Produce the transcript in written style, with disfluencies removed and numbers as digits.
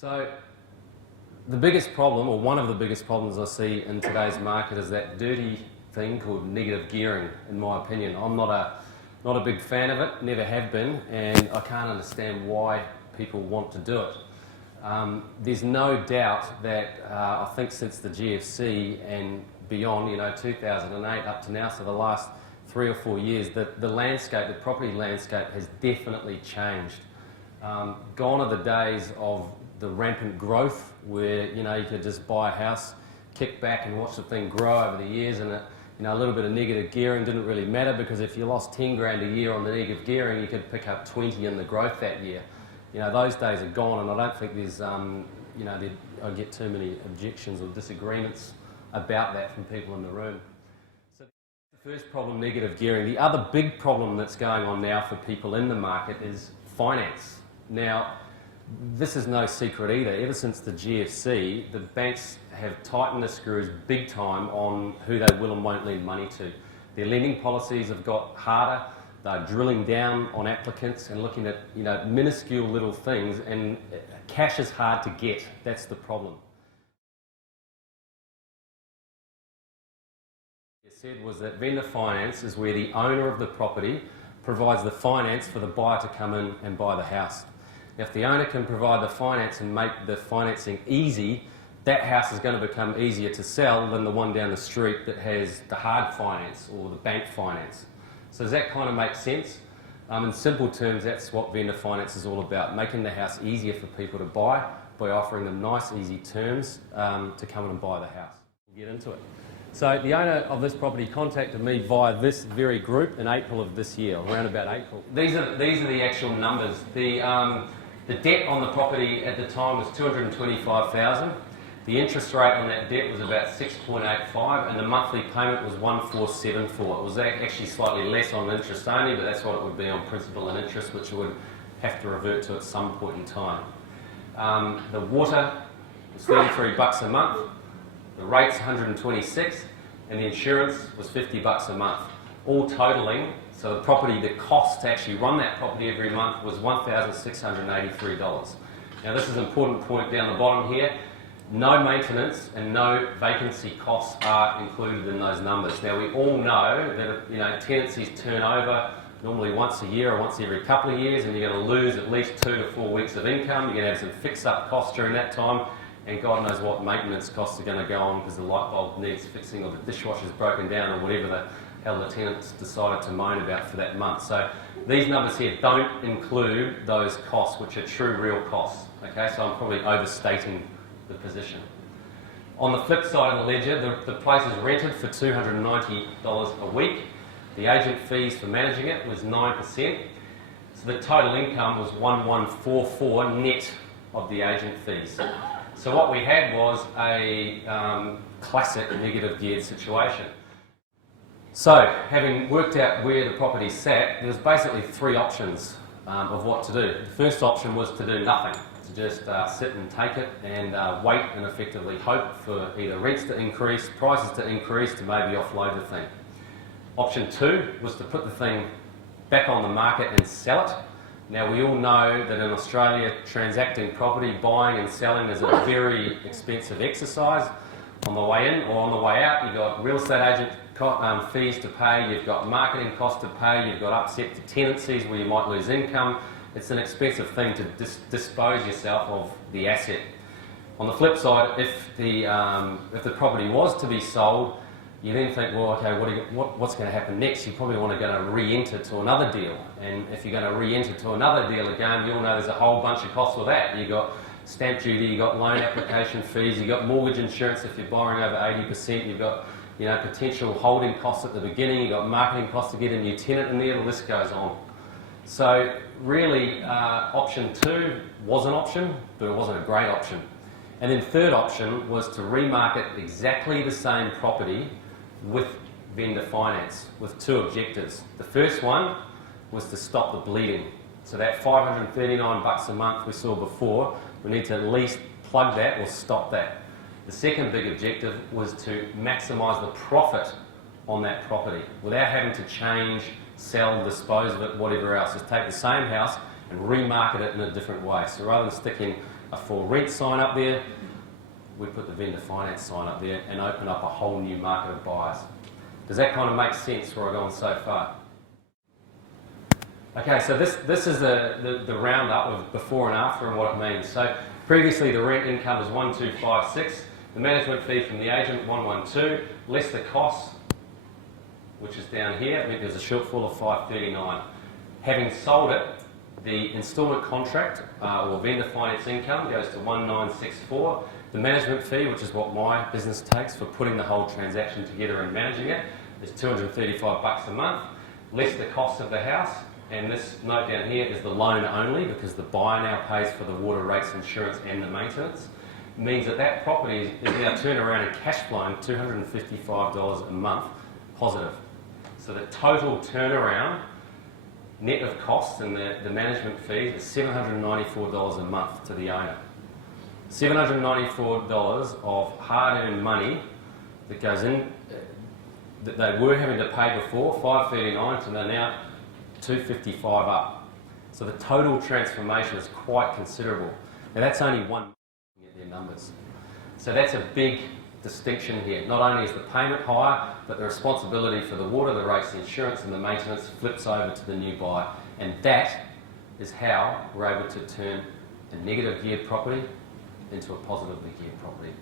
So the biggest problem, or one of the biggest problems I see in today's market, is that dirty thing called negative gearing, in my opinion. I'm not a big fan of it, never have been, and I can't understand why people want to do it. There's no doubt that I think since the GFC and beyond, 2008 up to now, so the last 3 or 4 years, that the landscape, the property landscape has definitely changed. Gone are the days of the rampant growth where you could just buy a house, kick back and watch the thing grow over the years, and a little bit of negative gearing didn't really matter, because if you lost 10 grand a year on the negative gearing, you could pick up 20 in the growth that year. Those days are gone, and I don't think there's I get too many objections or disagreements about that from people in the room. So the first problem, negative gearing. The other big problem that's going on now for people in the market is finance. Now, this is no secret either. Ever since the GFC, the banks have tightened the screws big time on who they will and won't lend money to. Their lending policies have got harder. They're drilling down on applicants and looking at minuscule little things, and cash is hard to get. That's the problem. What I said was that vendor finance is where the owner of the property provides the finance for the buyer to come in and buy the house. If the owner can provide the finance and make the financing easy, that house is going to become easier to sell than the one down the street that has the hard finance or the bank finance. So does that kind of make sense? In simple terms, that's what vendor finance is all about, making the house easier for people to buy by offering them nice, easy terms to come in and buy the house. We'll get into it. So the owner of this property contacted me via this very group in April of this year, around about April. These are the actual numbers. The debt on the property at the time was $225,000. The interest rate on that debt was about 6.85, and the monthly payment was 1,474. It was actually slightly less on interest only, but that's what it would be on principal and interest, which would have to revert to at some point in time. The water was $33 a month, the rate's 126, and the insurance was $50 a month, all totaling. So the property, the cost to actually run that property every month was $1,683. Now this is an important point down the bottom here. No maintenance and no vacancy costs are included in those numbers. Now we all know that tenancies turn over normally once a year or once every couple of years, and you're going to lose at least 2 to 4 weeks of income. You're going to have some fix-up costs during that time, and God knows what maintenance costs are going to go on because the light bulb needs fixing or the dishwasher's broken down or whatever the hell the tenants decided to moan about for that month. So these numbers here don't include those costs, which are true real costs. Okay, so I'm probably overstating the position. On the flip side of the ledger, the place is rented for $290 a week. The agent fees for managing it was 9%. So the total income was $1,144 net of the agent fees. So what we had was a classic negative geared situation. So, having worked out where the property sat, there was basically 3 options of what to do. The first option was to do nothing, to just sit and take it and wait and effectively hope for either rents to increase, prices to increase, to maybe offload the thing. Option 2 was to put the thing back on the market and sell it. Now we all know that in Australia, transacting property, buying and selling is a very expensive exercise. On the way in or on the way out, you've got real estate agent fees to pay, you've got marketing costs to pay, you've got upset to tenancies where you might lose income. It's an expensive thing to dispose yourself of the asset. On the flip side, if the property was to be sold, you then think, well, okay, what's going to happen next? You're probably going to re-enter to another deal. And if you're going to re-enter to another deal again, you'll know there's a whole bunch of costs with that. You've got stamp duty, you've got loan application fees, you've got mortgage insurance if you're borrowing over 80%, you've got potential holding costs at the beginning, you've got marketing costs to get a new tenant in there, the list goes on. So really, option 2 was an option, but it wasn't a great option. And then third option was to remarket exactly the same property with vendor finance, with 2 objectives. The first one was to stop the bleeding. So that $539 a month we saw before, we need to at least plug that or stop that. The second big objective was to maximise the profit on that property without having to change, sell, dispose of it, whatever else. Just take the same house and remarket it in a different way. So rather than sticking a for rent sign up there. We put the vendor finance sign up there and open up a whole new market of buyers. Does that kind of make sense where I've gone so far? Okay, so this is the roundup of before and after and what it means. So previously the rent income was 1256, the management fee from the agent 112, less the costs, which is down here. I think there's a shortfall of 539. Having sold it, the instalment contract or vendor finance income goes to 1964. The management fee, which is what my business takes for putting the whole transaction together and managing it, is $235 a month, less the cost of the house. And this note down here is the loan only, because the buyer now pays for the water rates, insurance and the maintenance. It means that that property is now turned around and cash flowing $255 a month positive. So the total turnaround, net of costs and the management fees, is $794 a month to the owner. $794 of hard-earned money that goes in, that they were having to pay before, $539, to they're now $255 up. So the total transformation is quite considerable. Now that's only one at their numbers. So that's a big distinction here. Not only is the payment higher, but the responsibility for the water, the rates, the insurance and the maintenance flips over to the new buyer. And that is how we're able to turn a negative geared property into a positively geared property.